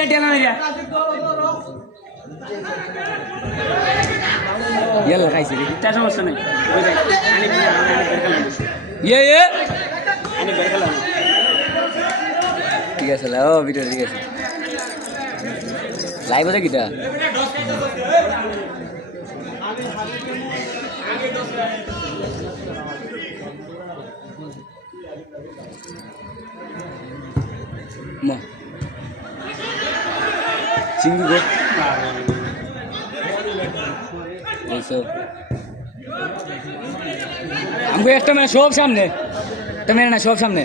দিলে টেনা না ইয়াল খাইছি রে তা সমস্যা নাই ওই দেখ আনি ইয়ে ইয়ে আনি বের খেলা ঠিক আছে লাও ভিডিও ঠিক আছে লাইভ আছে কিটা মা চিংড়ি গো এইসো আমাকে একটা মানে সব সামনে একটা মেরে না সব সামনে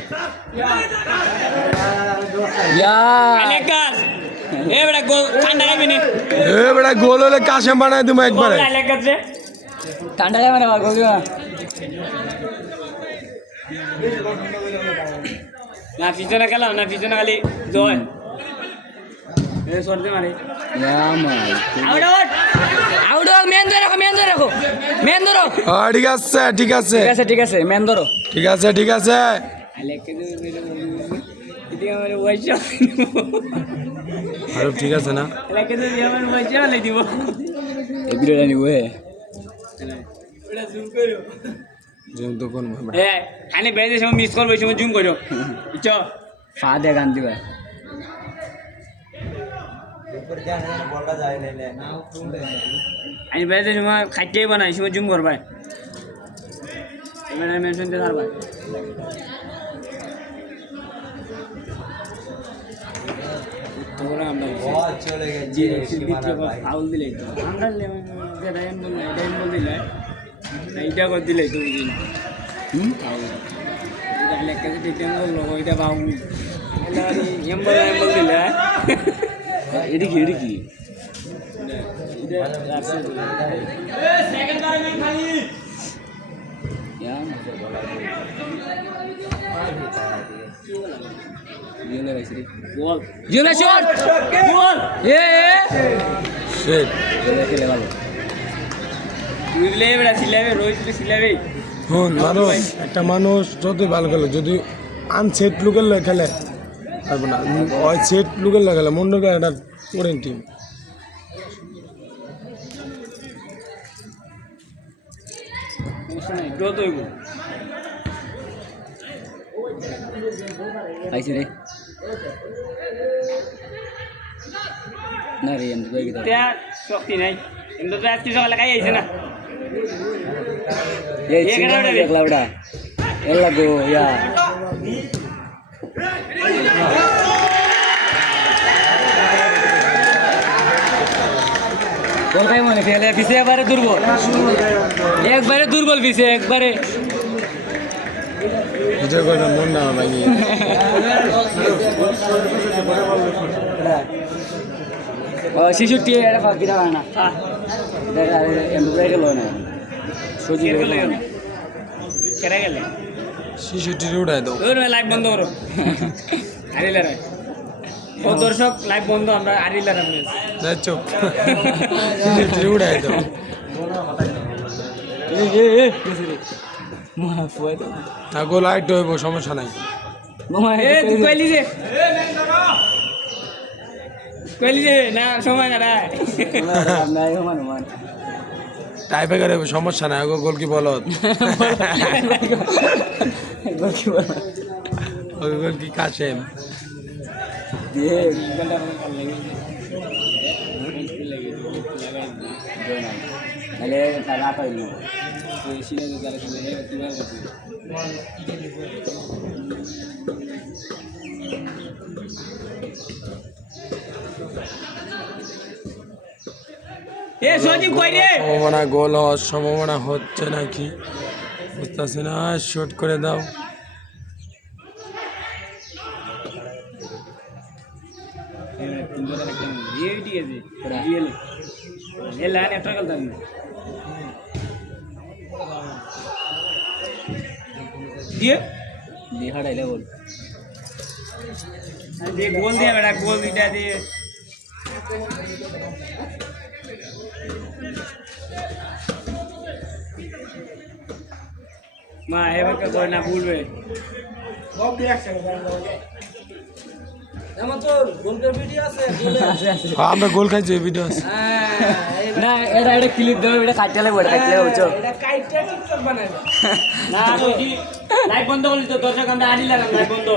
গোল হলে কাশেম বানাই তুমি একবারে ঠান্ডা যাবে না গোল না পিছনে গেলাম না পিছনে খালি জয় সরতে মারে ঠিক আছে ঠিক আছে ঠিক আছে মেন ধরো ঠিক আছে ঠিক আছে আর ঠিক আছে না এই ভিডিওটা নিব জুম তো কোন আনি বেজে সময় মিস করবো এই সময় জুম করো চ পা দিয়ে গান দিবা আমি বেজে সময় খাইতেই বানাই সময় জুম করবা এবার মেনশন দিয়ে পারবা ফাউল দিলে আমরা এইটা করে দিলে তুমি এটা বাবু এম্বল দিলে এটি কি এটি কি একটা মানুষ যতই ভালো খেলে যদি আনসেট লুকের খেলে পারবো না ওই সেট লুকের খেলে মন্ডল একটা করেন টিম আইসি রে না রে শক্তি নাই কিন্তু তো আজকে সকালে খাই আইছে না এই চিংড়ি দেখলা ওটা এর লাগো ইয়া বল খাই মনে খেলে পিছে একবারে দুর্বল পিছে একবারে বিজয় করে মন না ভাই শিশুটি এটা ফাঁকিটা না গেল না সজি কেটে গেলে শিশুটি উড়াই দাও লাইভ বন্ধ করো হারিলার ও দর্শক লাইভ বন্ধ আমরা হারিলার চুপ শিশুটি উড়াই দাও গোল লাইট হইব সমস্যা নাই না সময় টাইপেকার হইব সমস্যা নাই গোল কি বল গোল কি কাশেম সম্ভাবনা গোল হওয়ার সম্ভাবনা হচ্ছে নাকি বুঝতেছি না শর্ট করে দাও গোল দিয়ে বেড়া গোল দুইটা দিয়ে মা এবার করে না ভুলবে হ্যাঁ, আমরা গোল খাইছি এই ভিডিও আছে না এটা এটা ক্লিপ দেবো এটা কাটতে লাগবে এটা কাটতে লাগবে বুঝছো না লাইভ বন্ধ করলি তো দর্শক আমরা আনি লাগাম লাইভ বন্ধ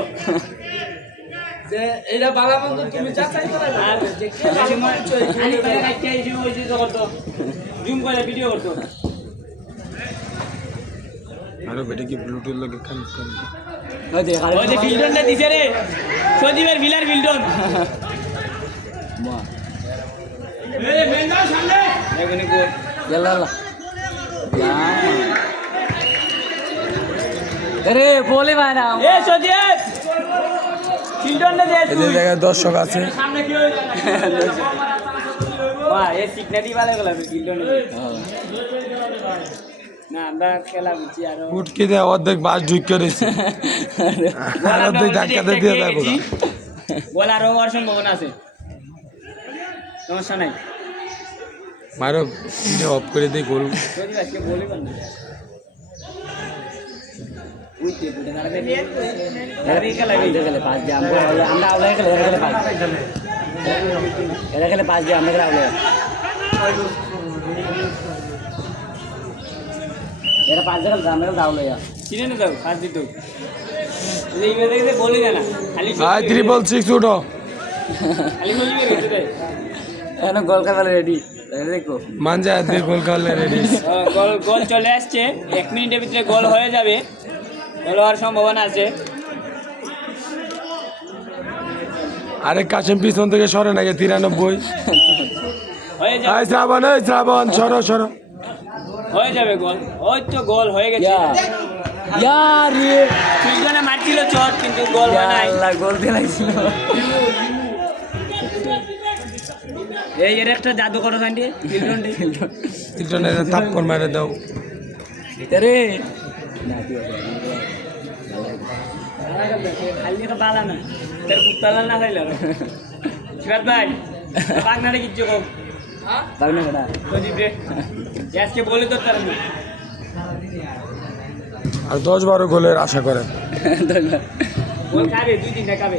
যে এটা বালা বন্ধু তুমি যাচাই করে না যে কে ভালো করছো আনি করে কাটতে আইছি ওই যে করতো জুম করে ভিডিও করতো আরে বেটা কি ব্লুটুথ লাগে কানেক্ট করে ওই যে ফিল্ডনটা দিছে রে সজীবের ভিলার ফিল্ডন এই মেন্দার সামনে এখানে গোল ইয়াল্লা আরে বলে মারা এ সজীব ফিল্ডনটা দে এই যে জায়গায় দর্শক আছে সামনে কি হই বাহ এ সিগনালি वाले গলা ফিল্ডন না আমরা খেলা বুঝি আর উঠকে দেয় অর্ধেক বাস ঢুকে রয়েছে আর অর্ধেক ধাক্কা দিয়ে যাবো বল আর হওয়ার সম্ভাবনা আছে সমস্যা নাই মারো ভিডিও অফ করে দিয়ে গোল সজীব আজকে বলই বন্ধ উইতে পুটে দাঁড়াবে খেলা গেলে পাঁচ দিয়ে আমরা আউলাই গেলে গেলে পাঁচ এরা গেলে পাঁচ দিয়ে আমরা গেলে আউলাই এরা পাঁচ গেলে আমরা গেলে আউলাই চিনে না দাও পাঁচ দিত এই মেয়েদের বলি না খালি আই 666 উঠো খালি সজীবের গেছে তাই এখন গোল খাবার রেডি দেখো মানজা দিয়ে গোল করলে রেডি গোল গোল চলে আসছে 1 মিনিটের ভিতরে গোল হয়ে যাবে গোল হওয়ার সম্ভাবনা আছে আরে কাশেম পিছন থেকে সরে নাকি 93 হয়ে যাবে এই শ্রাবণ সরো হয়ে যাবে গোল ওই তো গোল হয়ে গেছে यार ये ফিল্ডনে মারছিল চট কিন্তু গোল হয় নাই আল্লাহ গোল দিয়ে লাগছিল এই এর একটা জাদু করো সান্ডি ফিল্ডনে তিনজনের থাপ্পড় মারে দাও রে খালি তো বালা না তোর কুত্তালা না খাইলো শিবাত ভাই বাগনারে কিচ্ছু কম বাগনা বড়া সজীব রে আজকে বলে তো তার আর 10-12 গোলের আশা করে গোল খাবে 2-3টা খাবে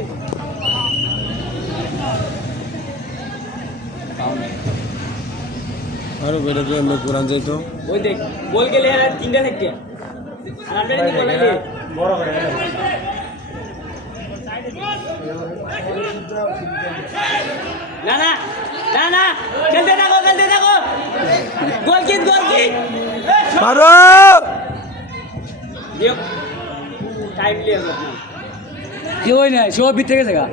আরো বেড়ে গিয়ে আমি কোরআন যাইতো ওই দেখ গোল গেলে আর 3টা থাকতে আর আমরা কি বলাইলে বড় করে না না না না খেলতে থাকো গোল কিক মারো দিও টাইম লিয়ে না কি হই না সব ভিতরে গেছে গা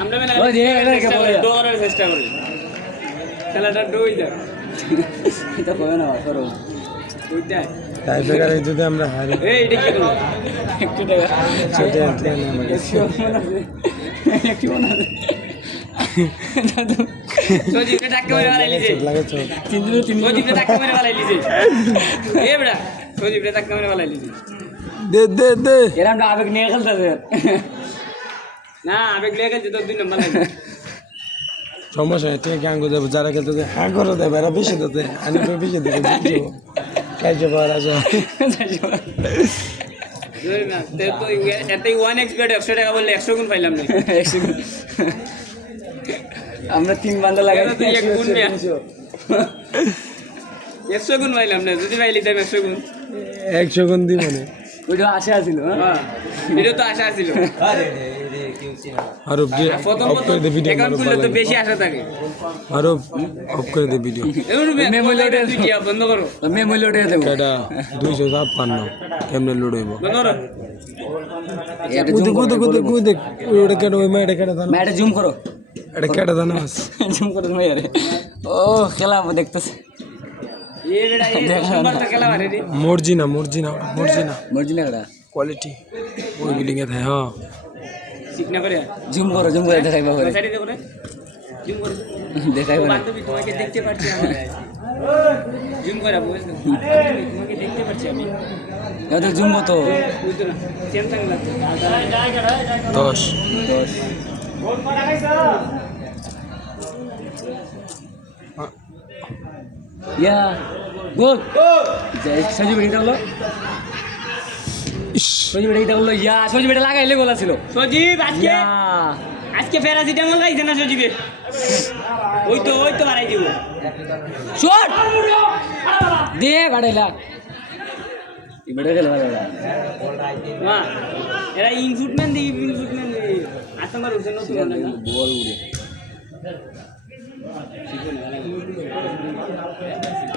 আমরা ওই যে এটাকে বলে দৌড়ানোর চেষ্টা করি খেলাটা ডুই যায় এটা কই না করো ওইটাই তাই বেকার যদি আমরা হারি এই এটা কি করব একটু টাকা সেটা একটা না আমাকে একটু না সজীবকে ডাক্কে মেরে বালাইলি যে লাগাচ্ছ সজীবকে ডাক্কে মেরে বালাইলি যে এ বড়া সজীবকে ডাক্কে মেরে বালাইলি যে দে এরকম আবেগ নিয়ে খেলতেছে না আবেগ লেগে যেত 2 নম্বর লাগে সমস্যা এটা কি আঙ্গো যাবে যারা খেলতে হ্যাঁ করে দেবে এরা বেশি দিতে আমি তো বেশি দিতে কাজে পাওয়া যায় ধরে না তে তো এটাই 1 এক্সপেক্ট 100 টাকা বললে 100 গুণ পাইলাম না আমরা 3 বান্দা লাগাই তো এক গুণ নিয়া 100 গুণ পাইলাম না যদি পাইলি তাই 100 গুণ 100 গুণ দি মানে ওইটা আশা আছিল হ্যাঁ এটা তো আশা ছিল আর প্রথম অফ করে দে ভিডিও অ্যাকাউন্ট খুললে তো বেশি আশা থাকে আর অফ করে দে ভিডিও মেমো লোডে বন্ধ করো মেমো লোডে দেব এটা 256 কেমনে লোড হইব বন্ধ করো এটা কুদে ওটা কেটে ওই মাইটা কেটে দাও ম্যাটে জুম করো এটা কেটে দাও না জুম করো না यार ও খেলা দেখতেছে ये बेटा ये नंबर तक खेला मारे रे মর্জিনা মর্জি না এটা কোয়ালিটি ওই বিল্ডিং এ থাকে হ্যাঁ सीखना करे জুম করো দেখাইবা করে साइड दे करे জুম করে দেখাইবা না বান্ধবী তোমাকে দেখতে পাচ্ছি আমি জুম করে বুঝ তোমাকে দেখতে পাচ্ছি আমি এটা জুম কত বুঝছো না স্যামসাং লাগতো 10 গোল মারা গাইছো ইয়া গোল জয় সজীব এটা হলো সজীব এটা বললো ইয়া সজীব এটা লাগাইলে গোলা ছিল সজীব আজকে ইয়া আজকে প্যারাসিটামল খাইছে না সজীবে ওই তো বাড়াই দিব শট দে বাড়াইলা ইবেড়ে গেল মা এরা ইনফুটমেন্ট দিই আসামবার উঠছে নতুন বল উড়ে